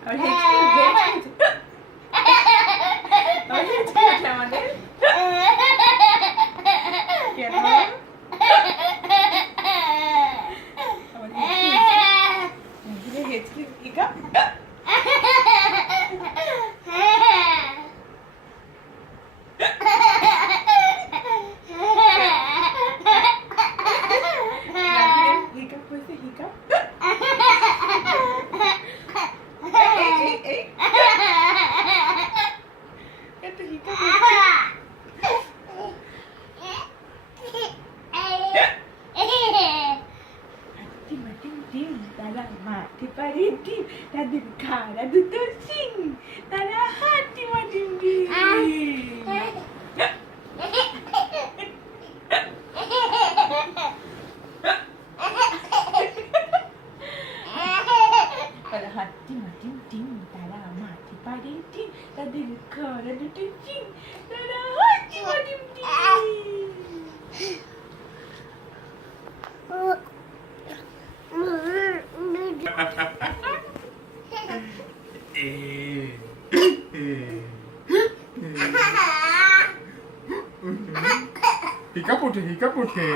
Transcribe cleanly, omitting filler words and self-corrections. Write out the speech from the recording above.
আবার হেঁচকি আবার হেঁচকি উঠে আমাদের কেন আবার হেঁচকি হিকা হিকা হয়েছে হিকা এটা হিকা তারা মাটি পারে ডিম তাদের খাড়া দুটো সিং তারা হাঁটি মাটি ডিম তারা হাঁটি মাটি ডিম তারা মাটি পারে ডিম তাদের খাড়া দুটো সিং তারা হাঁটি মাটি Hica porque.